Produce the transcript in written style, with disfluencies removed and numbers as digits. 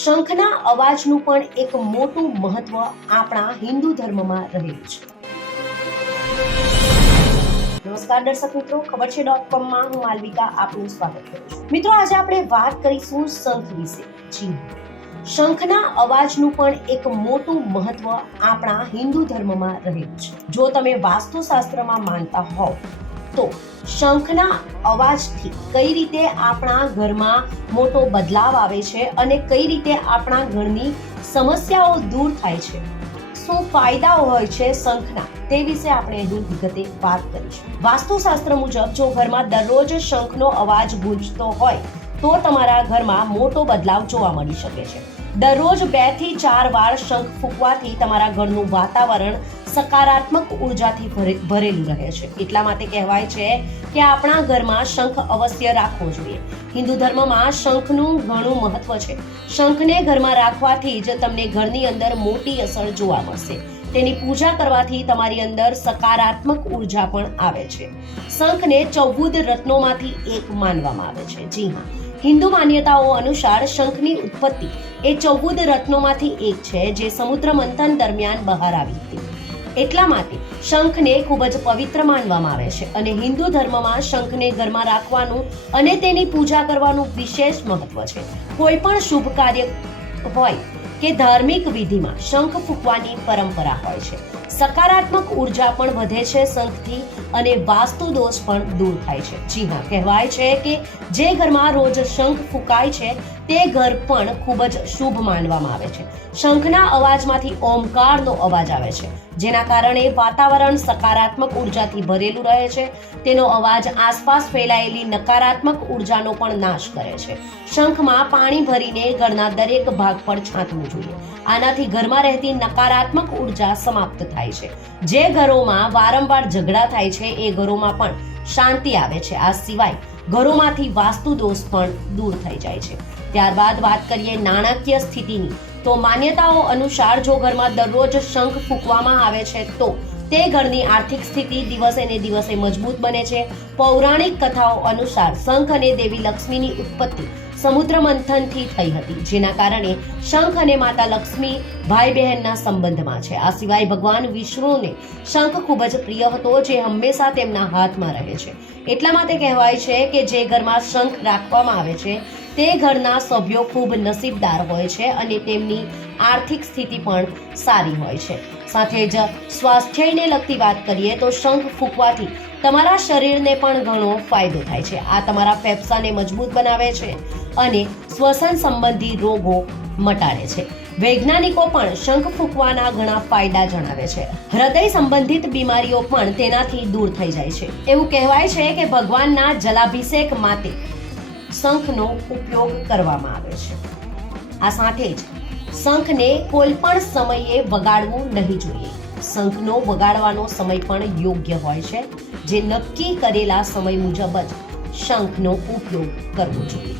શંખના અવાજનું પણ એક મોટું મહત્વ આપણા હિન્દુ ધર્મમાં રહેલું છે. નમસ્કાર દર્શક મિત્રો, ખબર છે .com હું માલવિકા આપનું સ્વાગત કરું છું. મિત્રો, આજે આપણે વાત કરીશું શંખ વિશે. જી, શંખના અવાજનું પણ એક મોટું મહત્વ આપણા હિન્દુ ધર્મમાં રહેલું છે. જો તમે વાસ્તુશાસ્ત્રમાં માનતા હોવ તો શંખના અવાજથી કઈ રીતે આપણા ઘરમાં મોટો બદલાવ આવે છે અને કઈ રીતે આપણા ઘરની સમસ્યાઓ દૂર થાય છે, શું ફાયદાઓ હોય છે શંખના, તે વિશે આપણે અહીં વિગતે વાત કરીશું. વાસ્તુશાસ્ત્ર મુજબ જો ઘરમાં દરરોજ શંખનો અવાજ ગૂંજતો હોય તો તમારા ઘરમાં મોટો બદલાવ જોવા મળી શકે છે. દરરોજ 2 થી 4 વાર શંખ ફૂંકવાથી તમારા ઘરનું વાતાવરણ સકારાત્મક ઉર્જાથી ભરેલું રહે છે. એટલા માટે કહેવાય છે કે આપણા ઘરમાં શંખ અવશ્ય રાખવો જોઈએ. હિન્દુ ધર્મમાં શંખનું ઘણું મહત્વ છે. શંખને ઘરમાં રાખવાથી જ તમને ઘરની અંદર મોટી અસર જોવા મળશે. તેની પૂજા કરવાથી તમારી અંદર સકારાત્મક ઉર્જા પણ આવે છે. શંખને 14 રત્નોમાંથી એક માનવામાં આવે છે. જી હા, હિન્દુ માન્યતાઓ અનુસાર શંખની ઉત્પત્તિ એ 14 રત્નોમાંથી એક છે, જે સમુદ્ર મંથન દરમિયાન બહાર આવી હતી. એટલા માટે શંખને ખૂબ જ પવિત્ર માનવામાં આવે છે અને હિન્દુ ધર્મમાં શંખને ઘરમાં રાખવાનું અને તેની પૂજા કરવાનું વિશેષ મહત્વ છે. કોઈ પણ શુભ કાર્ય હોય કે ધાર્મિક વિધિમાં શંખ ફૂંકવાની પરંપરા હોય છે. સકારાત્મક ઉર્જા પણ વધે છે શંખથી અને વાસ્તુ દોષ પણ દૂર થાય છે. જી હા, કહેવાય છે કે જે ઘરમાં રોજ શંખ ફૂંકાય છે તે ઘર પણ ખૂબ જ શુભ માનવામાં આવે છે. શંખના અવાજમાંથી ઓમકારનો અવાજ આવે છે, જેના કારણે વાતાવરણ સકારાત્મક ઉર્જાથી ભરેલું રહે છે. તેનો અવાજ આસપાસ ફેલાયેલી નકારાત્મક ઉર્જાનો પણ નાશ કરે છે. શંખમાં પાણી ભરીને ઘરના દરેક ભાગ પર છાંટવું જોઈએ. આનાથી ઘરમાં રહેતી નકારાત્મક ઉર્જા સમાપ્ત થાય છે. જે ઘરોમાં વારંવાર ઝઘડા થાય છે એ ઘરોમાં પણ શાંતિ આવે છે. આ સિવાય ઘરોમાંથી વાસ્તુ દોષ પણ દૂર થઈ જાય છે. ત્યારબાદ વાત કરીએ નાણાકીય સ્થિતિની, તો માન્યતાઓ અનુસાર જો ઘરમાં દરરોજ શંખ ફૂંકવામાં આવે છે તો તે ઘરની આર્થિક સ્થિતિ દિવસે ને દિવસે મજબૂત બને છે. પૌરાણિક કથાઓ અનુસાર શંખ અને દેવી લક્ષ્મીની ઉત્પત્તિ સમુદ્ર મંથનથી થઈ હતી, જેના કારણે શંખ અને માતા લક્ષ્મી ભાઈ બહેનના સંબંધમાં છે. આ સિવાય ભગવાન વિષ્ણુને શંખ ખૂબ જ પ્રિય હતો, જે હંમેશા તેમના હાથમાં રહે છે. એટલા માટે કહેવાય છે કે જે ઘરમાં શંખ રાખવામાં આવે છે તે ઘરના સભ્યો ખૂબ નસીબદાર હોય છે અને તેમની આર્થિક સ્થિતિ પણ સારી હોય છે. સાથે જ સ્વાસ્થ્યને લગતી વાત કરીએ તો શંખ ફૂંકવાથી તમારા શરીરને પણ ઘણો ફાયદો થાય છે. આ તમારા ફેફસાને મજબૂત બનાવે છે અને શ્વસન સંબંધી રોગો મટાડે છે. વૈજ્ઞાનિકો પણ શંખ ફૂંકવાના ઘણા ફાયદા જણાવે છે. હૃદય સંબંધિત બીમારીઓ પણ તેનાથી દૂર થઈ જાય છે. એવું કહેવાય છે કે ભગવાનના જલાભિષેક માટે શંખનો ઉપયોગ કરવામાં આવે છે. આ સાથે જ શંખને કોઈ પણ સમયે વગાડવું નહીં જોઈએ. શંખનો વગાડવાનો સમય પણ યોગ્ય હોય છે, જે નક્કી કરેલા સમય મુજબ જ શંખનો ઉપયોગ કરવો જોઈએ.